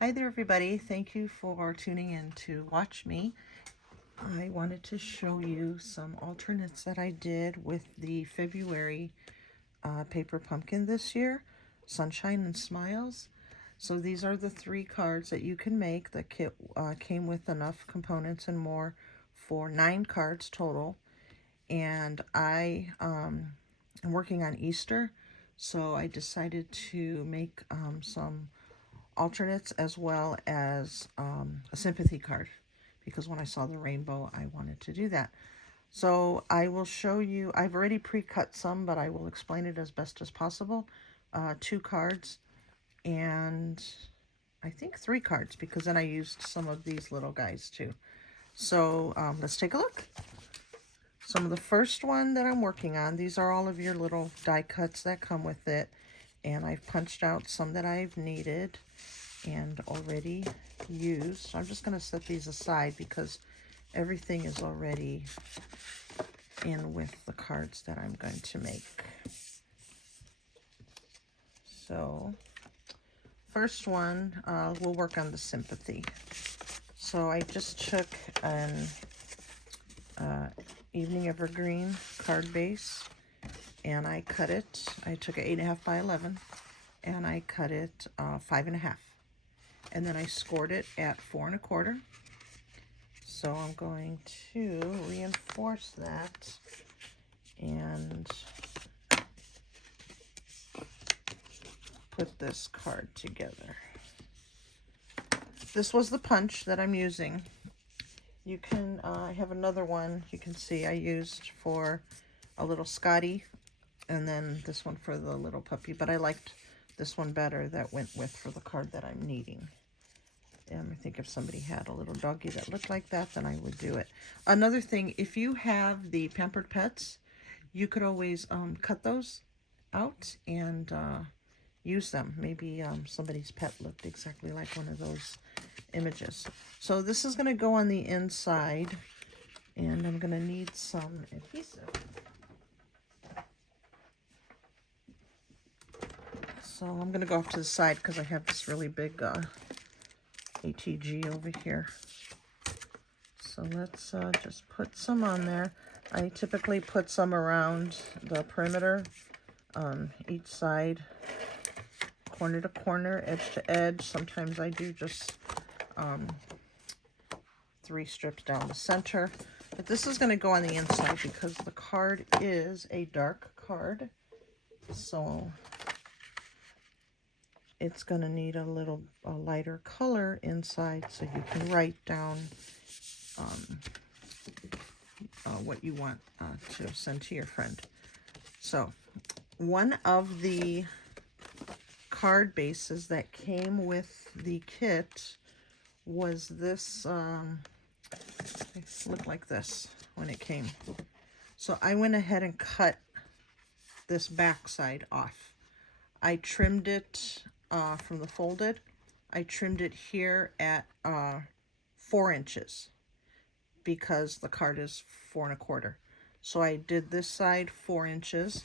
Hi there, everybody. Thank you for tuning in to watch me. I wanted to show you some alternates that I did with the February paper pumpkin this year, Sunshine and Smiles. So these are the 3 cards that you can make. The kit came with enough components and more for 9 cards total. And I am working on Easter, so I decided to make some alternates as well as a sympathy card, because when I saw the rainbow I wanted to do that. So I will show you, I've already pre-cut some, but I will explain it as best as possible. 2 cards and I think 3 cards, because then I used some of these little guys too. So let's take a look. Some of the first one that I'm working on, these are all of your little die cuts that come with it, and I've punched out some that I've needed and already used. So I'm just going to set these aside because everything is already in with the cards that I'm going to make. So first one, we'll work on the sympathy. So I just took an Evening Evergreen card base and I cut it. I took an 8.5 by 11 and I cut it 5.5. And then I scored it at 4 1/4. So I'm going to reinforce that and put this card together. This was the punch that I'm using. You can, I have another one you can see I used for a little Scotty, and then this one for the little puppy, but I liked this one better that went with for the card that I'm needing. I think if somebody had a little doggy that looked like that, then I would do it. Another thing, if you have the Pampered Pets, you could always cut those out and use them. Maybe somebody's pet looked exactly like one of those images. So this is going to go on the inside, and I'm going to need some adhesive. So I'm going to go off to the side because I have this really big ATG over here. So let's just put some on there. I typically put some around the perimeter, each side, corner to corner, edge to edge. Sometimes I do just 3 strips down the center. But this is going to go on the inside because the card is a dark card. So it's going to need a lighter color inside so you can write down what you want to send to your friend. So one of the card bases that came with the kit was this, it looked like this when it came. So I went ahead and cut this back side off. I trimmed it from the folded. I trimmed it here at 4 inches because the card is 4 1/4. So I did this side 4 inches,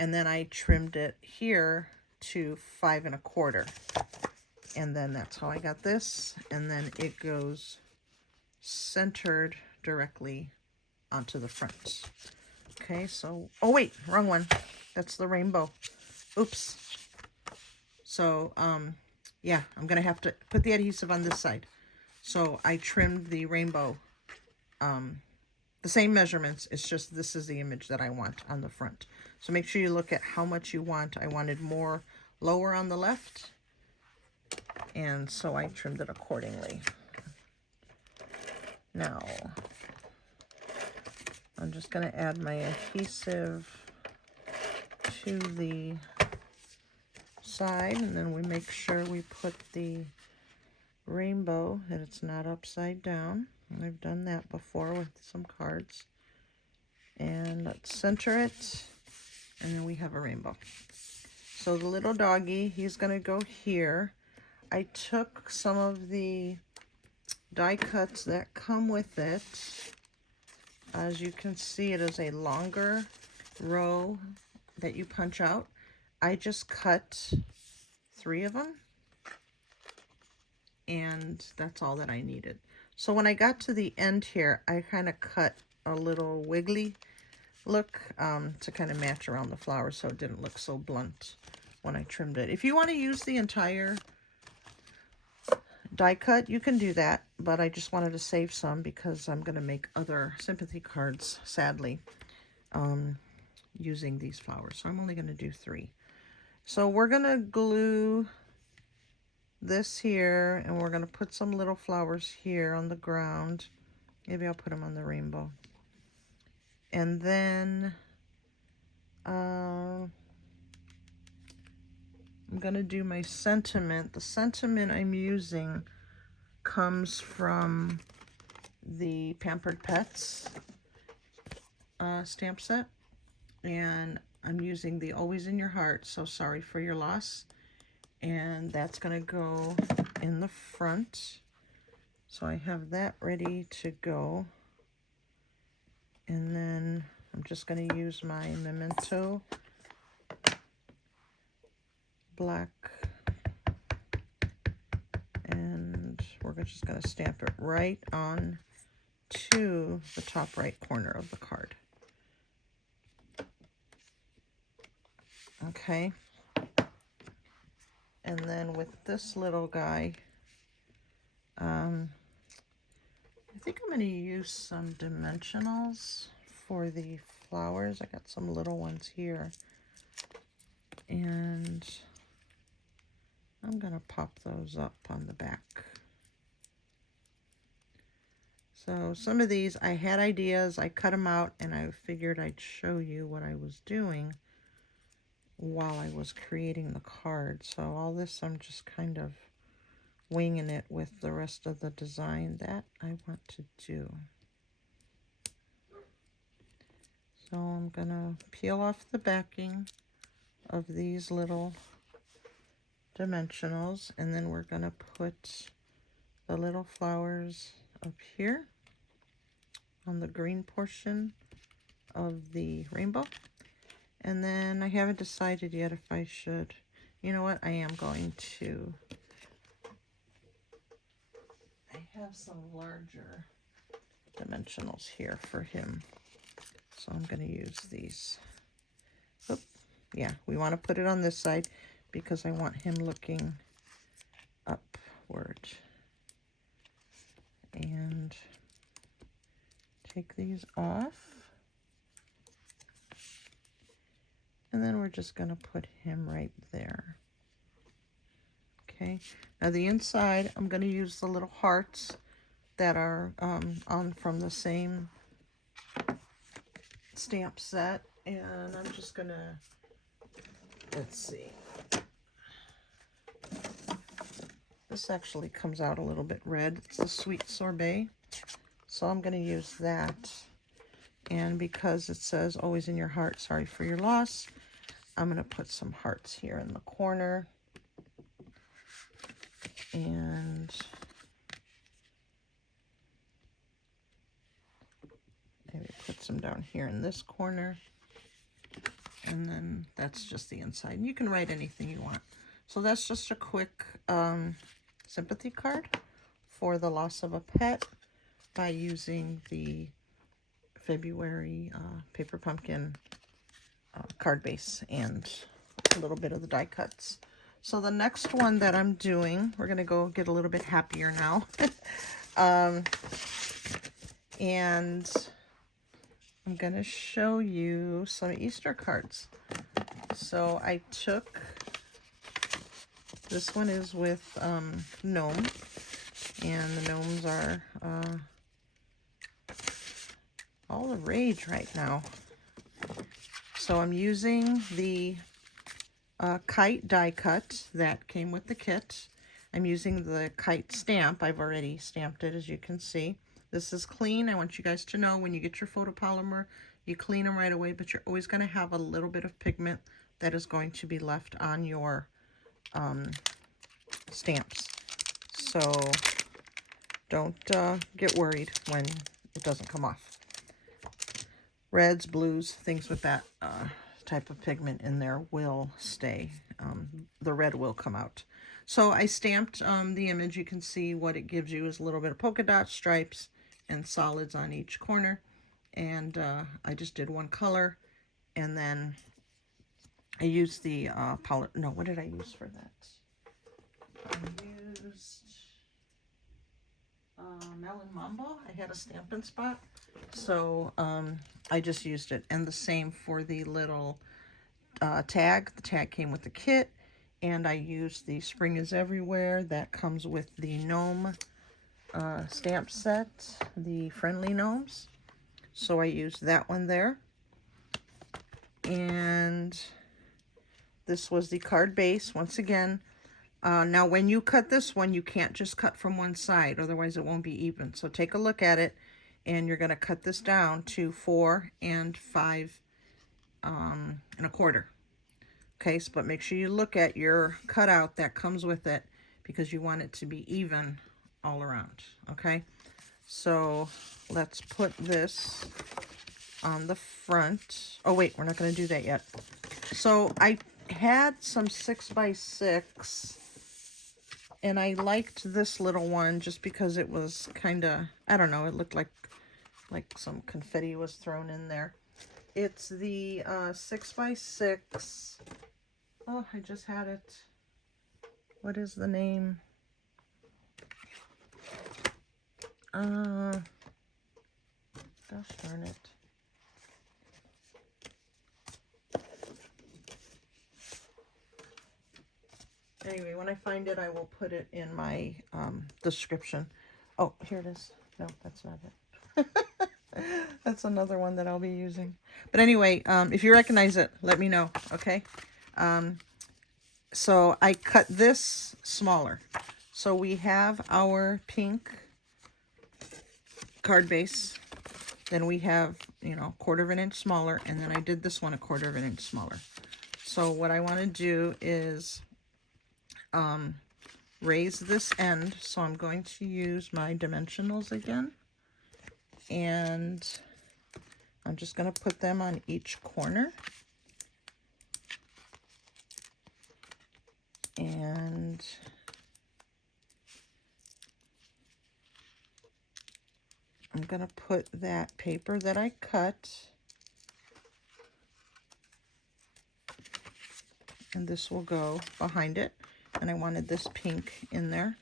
and then I trimmed it here to 5 1/4. And then that's how I got this. And then it goes centered directly onto the front. Okay, so, oh wait, wrong one. That's the rainbow. Oops. So, yeah, I'm going to have to put the adhesive on this side. So I trimmed the rainbow, the same measurements. It's just this is the image that I want on the front. So make sure you look at how much you want. I wanted more lower on the left, and so I trimmed it accordingly. Now, I'm just going to add my adhesive to the side, and then we make sure we put the rainbow that it's not upside down. I've done that before with some cards. And let's center it, and then we have a rainbow. So the little doggy, he's going to go here. I took some of the die cuts that come with it. As you can see, it is a longer row that you punch out. I just cut 3 of them. and that's all that I needed. So when I got to the end here, I kind of cut a little wiggly look to kind of match around the flower so it didn't look so blunt when I trimmed it. If you want to use the entire die cut, you can do that, but I just wanted to save some because I'm going to make other sympathy cards, sadly, using these flowers. So I'm only going to do 3. So we're going to glue this here, and we're going to put some little flowers here on the ground. Maybe I'll put them on the rainbow. And then I'm going to do my sentiment. The sentiment I'm using comes from the Pampered Pets stamp set. And I'm using the Always in Your Heart, So Sorry for Your Loss. And that's going to go in the front. So I have that ready to go. And then I'm just going to use my Memento black. And we're just going to stamp it right on to the top right corner of the card. Okay. And then with this little guy, I think I'm going to use some dimensionals for the flowers. I got some little ones here. And I'm going to pop those up on the back. So some of these, I had ideas, I cut them out, and I figured I'd show you what I was doing while I was creating the card. So all this I'm just kind of winging it with the rest of the design that I want to do. So I'm gonna peel off the backing of these little dimensionals, and then we're gonna put the little flowers up here on the green portion of the rainbow. And then I haven't decided yet if I should, you know what, I am going to, I have some larger dimensionals here for him. So I'm going to use these. Oop. Yeah, we want to put it on this side because I want him looking upward. And take these off. And then we're just going to put him right there. Okay, now the inside, I'm going to use the little hearts that are on from the same stamp set. And I'm just going to, let's see. This actually comes out a little bit red. It's the Sweet Sorbet. So I'm going to use that. And because it says Always in Your Heart, Sorry for Your Loss, I'm going to put some hearts here in the corner. And maybe put some down here in this corner. And then that's just the inside. And you can write anything you want. So that's just a quick sympathy card for the loss of a pet by using the February Paper Pumpkin card base and a little bit of the die cuts. So the next one that I'm doing, we're going to go get a little bit happier now. And I'm going to show you some Easter cards. So I took, this one is with Gnome, and the gnomes are all the rage right now. So I'm using the kite die cut that came with the kit. I'm using the kite stamp. I've already stamped it, as you can see. This is clean. I want you guys to know when you get your photopolymer, you clean them right away, but you're always going to have a little bit of pigment that is going to be left on your stamps. So don't get worried when it doesn't come off. Reds, blues, things with that type of pigment in there will stay. The red will come out. So I stamped the image. You can see what it gives you is a little bit of polka dot stripes and solids on each corner. And I just did one color, and then I used the no, what did I use for that? I used Melon Mambo. I had a Stampin' Spot, so I just used it. And the same for the little tag. The tag came with the kit, and I used the Spring is Everywhere that comes with the gnome stamp set, the Friendly Gnomes. So I used that one there. And this was the card base once again. Now when you cut this one, you can't just cut from one side, otherwise it won't be even. So take a look at it, and you're going to cut this down to 4 and 5 1/4. Okay, so, but make sure you look at your cutout that comes with it, because you want it to be even all around. Okay, so let's put this on the front. Oh wait, we're not going to do that yet. So I had some 6x6, and I liked this little one just because it was kind of, I don't know, it looked like some confetti was thrown in there. It's the 6x6. Oh, I just had it. What is the name? Gosh darn it. Anyway, when I find it, I will put it in my description. Oh, here it is. No, that's not it. That's another one that I'll be using. But anyway, if you recognize it, let me know, okay? So I cut this smaller. So we have our pink card base. Then we have, you know, 1/4 inch smaller. And then I did this one 1/4 inch smaller. So what I want to do is raise this end. So I'm going to use my dimensionals again. And I'm just going to put them on each corner. And I'm going to put that paper that I cut, and this will go behind it. And I wanted this pink in there.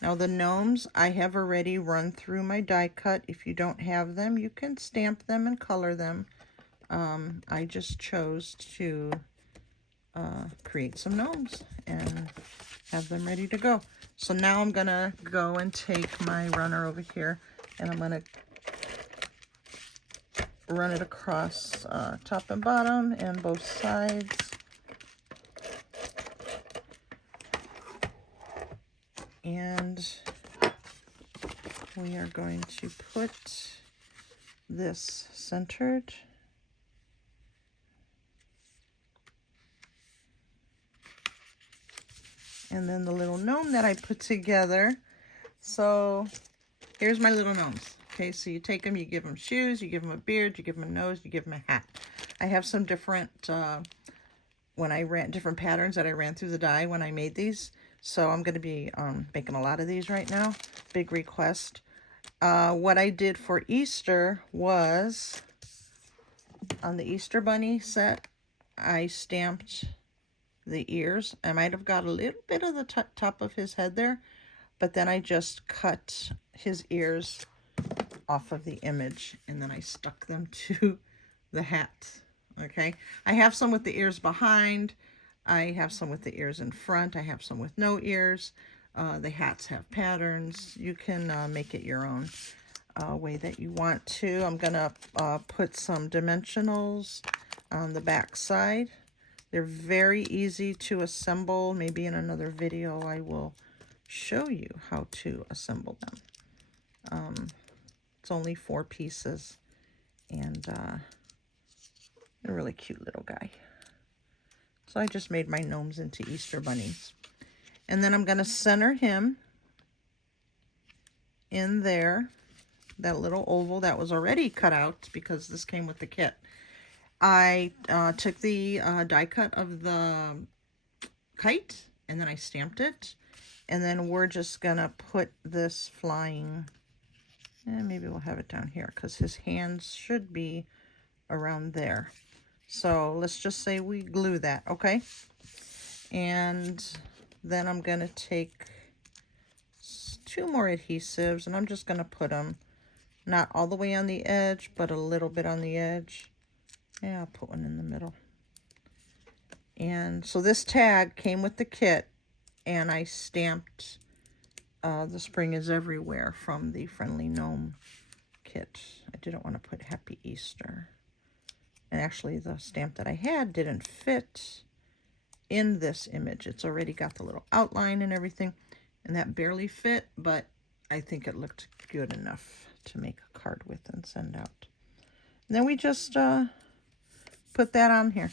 Now the gnomes, I have already run through my die cut. If you don't have them, you can stamp them and color them. I just chose to create some gnomes and have them ready to go. So now I'm gonna go and take my runner over here, and I'm gonna run it across top and bottom and both sides. And we are going to put this centered. And then the little gnome that I put together. So here's my little gnomes. Okay, so you take them, you give them shoes, you give them a beard, you give them a nose, you give them a hat. I have some different, different patterns that I ran through the die when I made these. So I'm going to be making a lot of these right now. Big request. What I did for Easter was, on the Easter Bunny set, I stamped the ears. I might have got a little bit of the top of his head there, but then I just cut his ears off of the image, and then I stuck them to the hat. Okay, I have some with the ears behind. I have some with the ears in front. I have some with no ears. The hats have patterns. You can make it your own way that you want to. I'm going to put some dimensionals on the back side. They're very easy to assemble. Maybe in another video I will show you how to assemble them. It's only 4 pieces, and a really cute little guy. So I just made my gnomes into Easter bunnies. And then I'm going to center him in there, that little oval that was already cut out because this came with the kit. I took the die cut of the kite, and then I stamped it. And then we're just gonna put this flying, and maybe we'll have it down here because his hands should be around there. So let's just say we glue that, okay? And then I'm gonna take 2 more adhesives, and I'm just gonna put them not all the way on the edge, but a little bit on the edge. Yeah, I'll put one in the middle. And so this tag came with the kit, and I stamped The Spring is Everywhere from the Friendly Gnome kit. I didn't want to put Happy Easter. And actually the stamp that I had didn't fit in this image. It's already got the little outline and everything, and that barely fit, but I think it looked good enough to make a card with and send out. And then we just put that on here.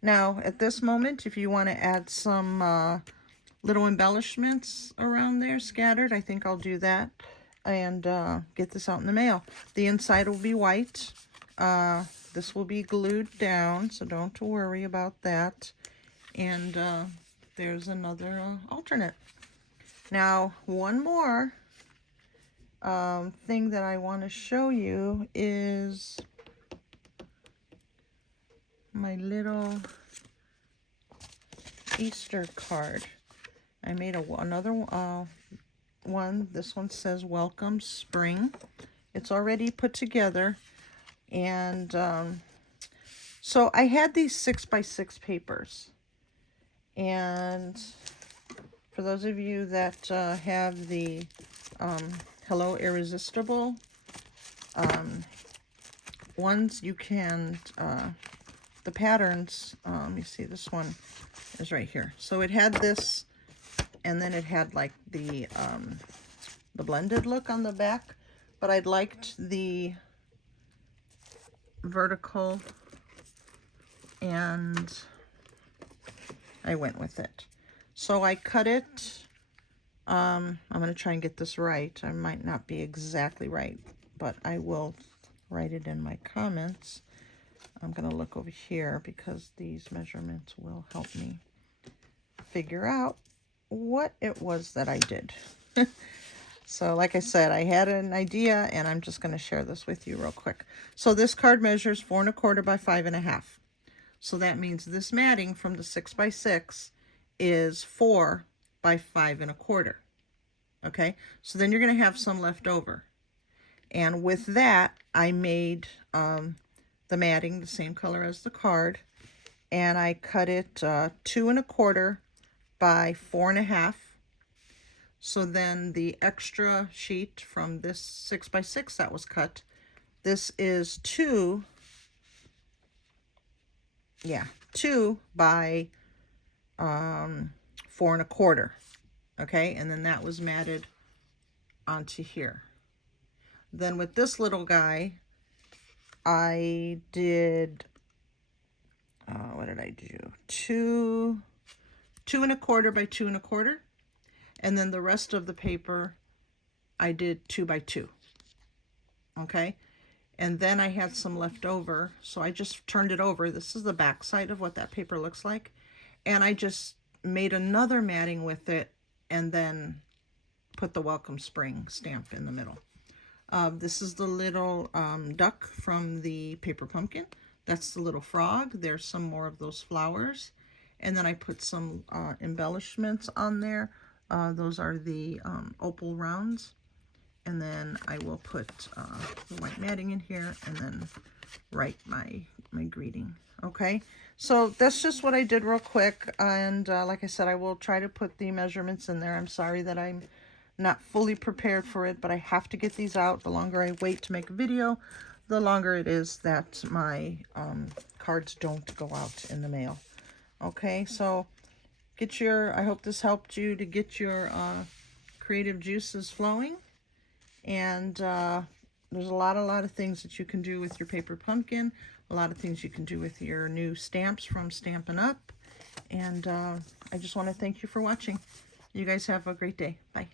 Now, at this moment, if you want to add some little embellishments around there scattered, I think I'll do that and get this out in the mail. The inside will be white. This will be glued down, so don't worry about that. And there's another alternate. Now, one more thing that I want to show you is my little Easter card. I made another one. This one says Welcome Spring. It's already put together. And so I had these 6x6 papers. And for those of you that have the Hello Irresistible ones, you can, the patterns, let me see, this one is right here. So it had this, and then it had like the blended look on the back, but I liked the vertical, and I went with it. So I cut it. I'm going to try and get this right. I might not be exactly right, but I will write it in my comments. I'm going to look over here because these measurements will help me figure out what it was that I did. So like I said, I had an idea, and I'm just going to share this with you real quick. So this card measures 4 1/4 by 5 1/2. So that means this matting from the 6x6 is 4 by 5 1/4. Okay, so then you're going to have some left over. And with that, I made the matting the same color as the card, and I cut it 2 1/4 by 4 1/2. So then the extra sheet from this 6x6 that was cut, this is 2 by 4 1/4. Okay, and then that was matted onto here. Then with this little guy, I did, what did I do? 2 1/4 by 2 1/4. And then the rest of the paper, I did 2 by 2. Okay, and then I had some left over, so I just turned it over. This is the back side of what that paper looks like. And I just made another matting with it, and then put the Welcome Spring stamp in the middle. This is the little duck from the paper pumpkin. That's the little frog. There's some more of those flowers. And then I put some embellishments on there. Those are the opal rounds. And then I will put the white matting in here, and then write my greeting. Okay, so that's just what I did real quick. And like I said, I will try to put the measurements in there. I'm sorry that I'm not fully prepared for it, but I have to get these out. The longer I wait to make a video, the longer it is that my cards don't go out in the mail. Okay, so get your, I hope this helped you to get your creative juices flowing. And there's a lot of things that you can do with your paper pumpkin, a lot of things you can do with your new stamps from Stampin' Up. And I just want to thank you for watching. You guys have a great day. Bye.